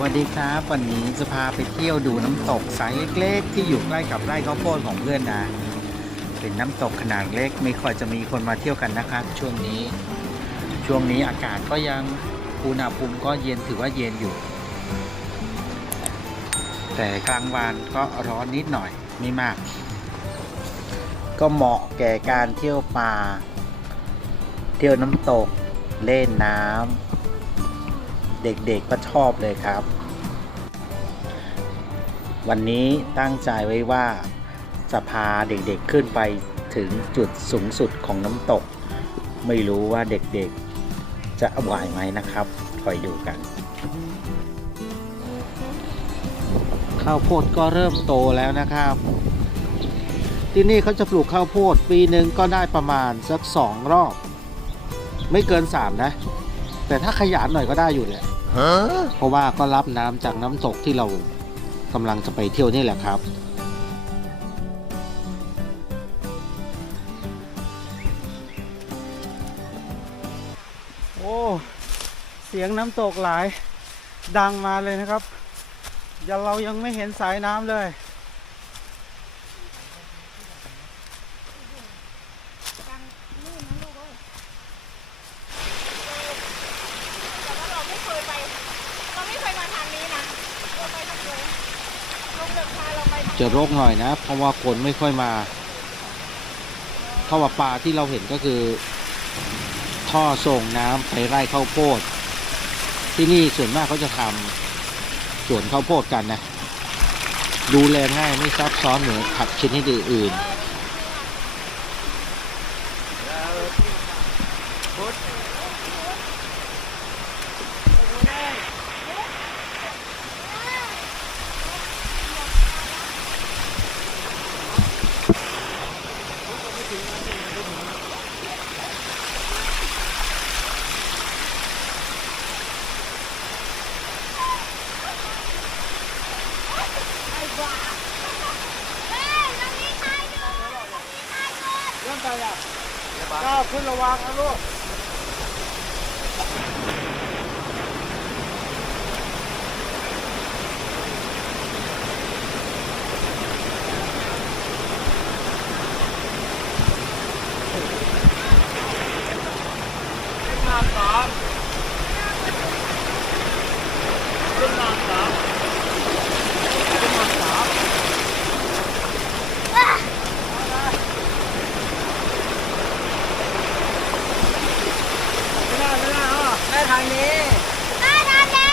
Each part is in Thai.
วัสดีครับ วันนี้จะพาไปเที่ยวดูน้ำตกสายเล็กๆ ที่อยู่ใกล้กับไร่ข้าวโพดของเพื่อนนะ เป็นน้ำตกขนาดเล็กไม่ค่อยจะมีคนมาเที่ยวกันนะครับ ช่วงนี้ ช่วงนี้อากาศก็ยังอุณหภูมิก็เย็นถือว่าเย็นอยู่ แต่กลางวันก็ร้อนนิดหน่อยไม่มาก ก็เหมาะแก่การเที่ยวป่า เที่ยวน้ำตกเล่นน้ำ เด็กๆก็ชอบเลยครับ วันนี้ตั้งใจไว้ว่าจะพาเด็กๆขึ้นไปถึงจุดสูงสุดของน้ำตก ไม่รู้ว่าเด็กๆจะไหวไหมนะครับ คอยดูกัน ข้าวโพดก็เริ่มโตแล้วนะครับ ที่นี่เขาจะปลูกข้าวโพดปีหนึ่งก็ได้ประมาณสักสองรอบ ไม่เกินสามนะ แต่ถ้าขยันหน่อยก็ได้อยู่เนี่ย เพราะว่าก็รับน้ำจากน้ำตกที่เรากำลังจะไปเที่ยวนี่แหละครับ โอ้ เสียงน้ำตกหลายดังมาเลยนะครับยังเรายังไม่เห็นสายน้ำเลย แต่ว่าเราไม่เคยไป เรา ไม่เคยมาทางนี้นะเราไปทางโน้นลงเดินพาเราไปทางจะรกหน่อยนะ เพราะว่าคนไม่ค่อยมาท่อประปาที่เราเห็นก็คือ ท่อส่งน้ำไปไร่ข้าวโพด ที่นี่ส่วนมากเขาจะทำสวนข้าวโพดกันนะ ดูแลง่ายไม่ซับซ้อนเหมือนผักชนิดอื่นเริ่มไปอะก้าวขึ้นระวังนะลูก ไม่ได้ไม่ได้ อะได้ทางนี้ ได้ทางนี้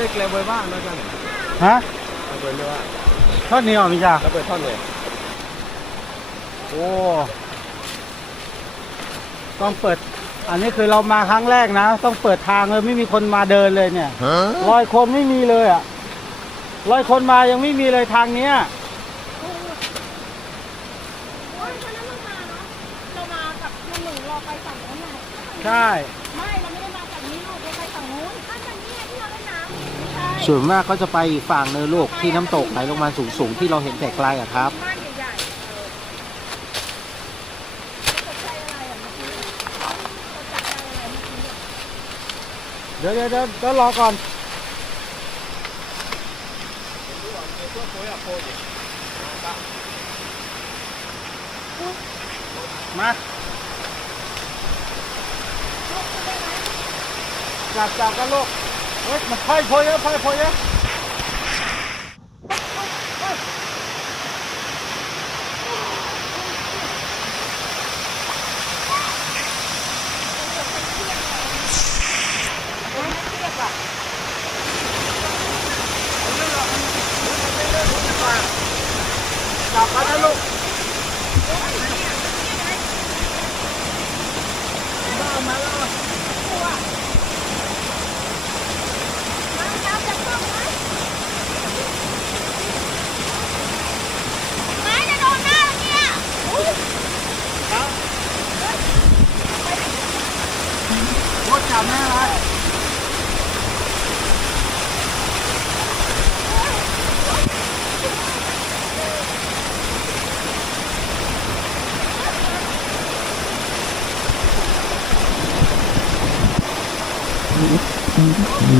ได้เกลเบอร์บ้างนะจ๊ะฮะเปิดไม่ว่าทอดนี่ออกมีจ้ะระเปิดทอดเลยโอ้ต้องเปิด อันนี้คือเรามาครั้งแรกนะ ต้องเปิดทางเลยไม่มีคนมาเดินเลยเนี่ยร้อยคนไม่มีเลยอะร้อยคนมายังไม่มีเลยทางเนี้ยใช่ ส่วนมากก็จะไปอีกฝั่งเนินลูกที่น้ำตกไหลลงมาสูงๆที่เราเห็นแต่ไกลอะครับบ้านใหญ่ๆเออตกใจอะไรอะเมื่อกี้ตกใจอะไรเมื่อกี้อะเดี๋ยวเดี๋ยวเดี๋ยวเดี๋ยวรอก่อนมาจับจับกันลูก เฮ้ยมันไฟโพยเยอะไฟโพยเยอะจับกันนะลูก น้ำจะตกไหมไม้จะโดนหน้าแล้วเนี่ยอุ๊ย โคตรจับแน่เลย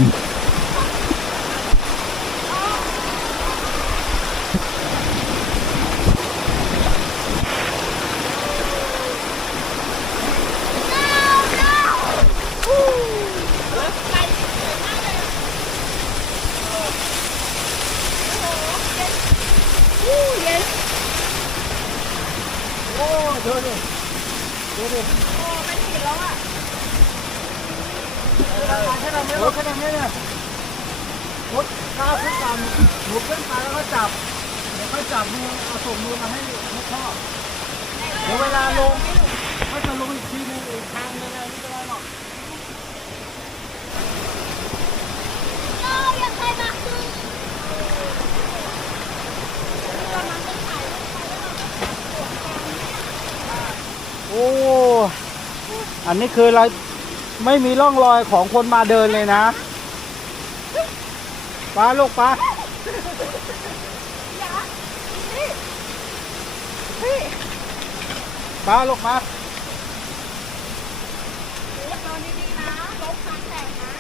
อู้เย็น โอ้ดูดิดูดิ โอ้เป็นหินแล้วอะ แค่ทำไม่รู้เนี่ยมุดข้าวขึ้นก่อนหนูขึ้นไปแล้วก็จับเดี๋ยวค่อยจับมือเอาส่งมือมาให้ให้พ่อเดี๋ยวเวลาลงก็จะลงอีกทีนึงอีกทางนึงนะไม่เป็นไรหรอกยากใครมาคืนโอ้ อันนี้คือเรา ไม่มีร่องรอยของคนมาเดินเลยนะป้าลูกป้าพี่ป้าลูกป้าโอ้นอนดีๆนะลบคางแตกนะ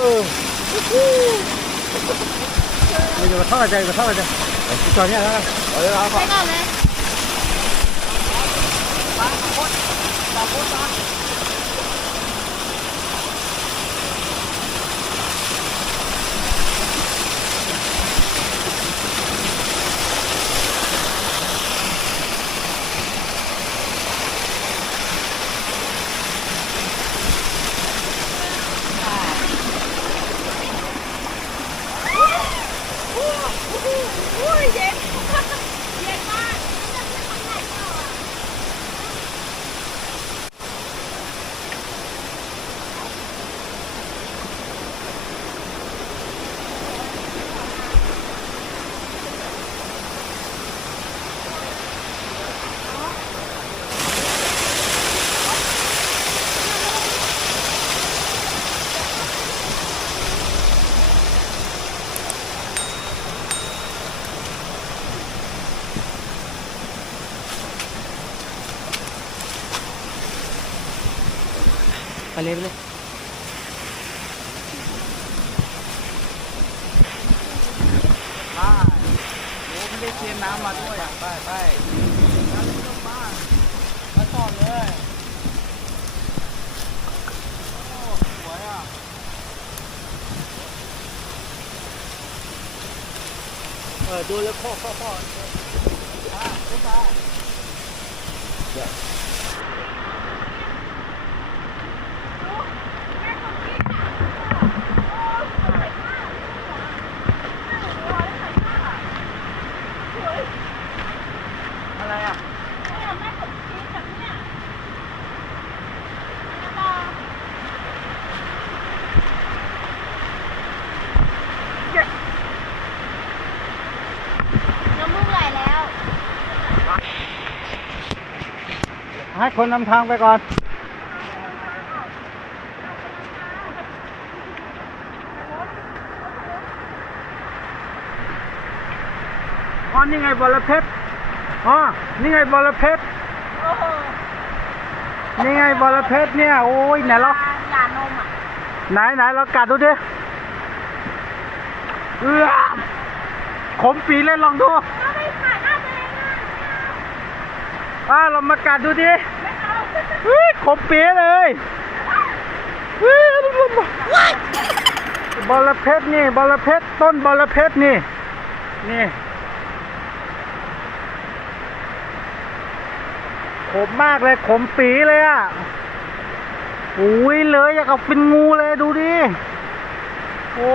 嗯。那个我唱了这，我唱了这，小心点，小心点，好的，好的。开到没？ น ไปเลยไปเลยไปโอ้ไม่ด้เตรียมน้ำมาด้วยอะไปไปน้ำเพิ่มมากมาต่อเลยโอ้สวยอะเออดูแล้วพ่อพ่อข้น ให้คนนำทางไปก่อนอ๋อนี่ไงบอระเพ็ดอ๋อนี่ไงบอระเพ็ดโอ้โหนี่ไงบอระเพ็ดเนี่ย โอ้ยไหนเรายานมอะ ไหนไหนเรากัดดูดิเอื้อขมปีเลยลองดูก็ไม่ขาดหน้าตัวเองอะอ่าเรามากัดดูดิเฮ้ย ขมปีเลยเฮ้ยบอระเพ็ดนี่บอระเพ็ดต้นบอระเพ็ดนี่นี่ขมมากเลยขมปีเลยอะอุ้ยเลยอยากกับเป็นงูเลยดูดิโอ้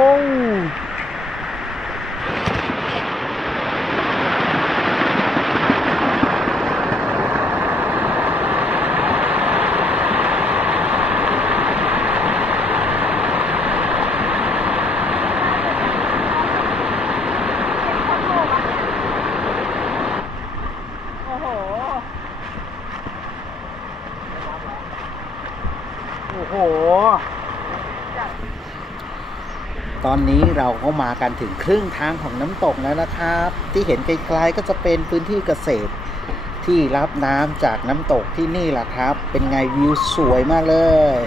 โอ้โห ตอนนี้เราก็มากันถึงครึ่งทางของน้ำตกแล้วนะครับ ที่เห็นไกลๆก็จะเป็นพื้นที่เกษตร ที่รับน้ำจากน้ำตกที่นี่แหละครับ เป็นไงวิวสวยมากเลย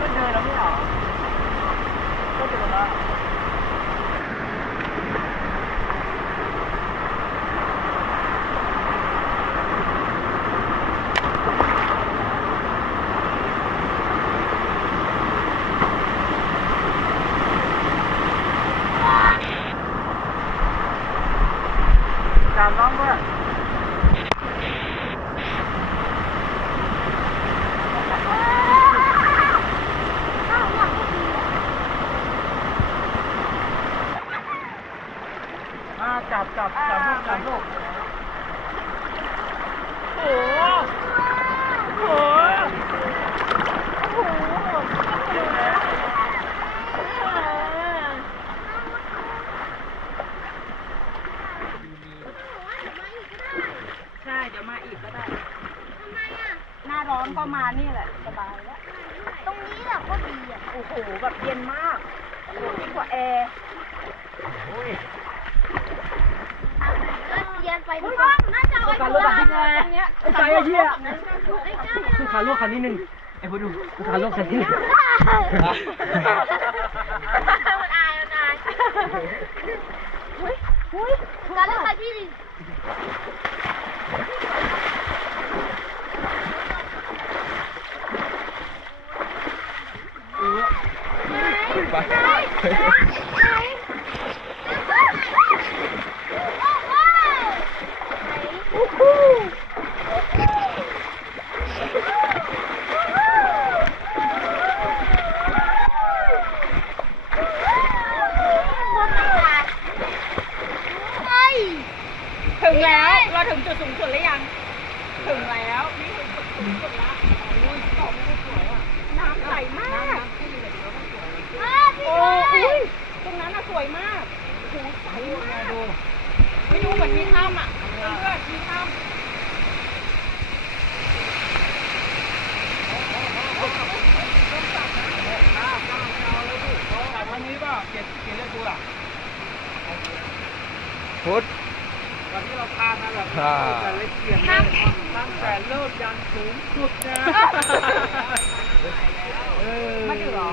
ก็เดินแล้วไม่เหรอก็เดินแล้ว ตามน้องด้วยอ่าจับจับจับลูกจับลูก โอ้โหโอ้โหโอ้โหใช่ เดี๋ยวมาอีกก็ได้ ทำไมอะ หน้าร้อนก็มานี่แหละ สบายแล้ว ตรงนี้แหละก็ดีอะ โอ้โห แบบเย็นมากโอ้โหยิ่งกว่าแอร์ เรียนไปทุกคนน่า จะเอาไว้การรถแบบนี้ไงตรงเนี้ยไอ้ใจไอ้เหี้ยก้าคือขาลวกคันนี้หนึ่งไอ้พวกดูคือขาลวกคันนี้หนึ่งมันอายมันอายเฮ้ยเฮ้ยการเล่นไปพี่ดิถึ ดูเหมือนมีถ้ำอะเพื่อนมีถ้ำวันนี้ป่ะเก็บเก็บเลือดกูล่ะพุทธวันนี้เราพามาแบบแต่ละเกียรติตั้งแต่เริ่มยันสูงสุดนะมาดูหรอ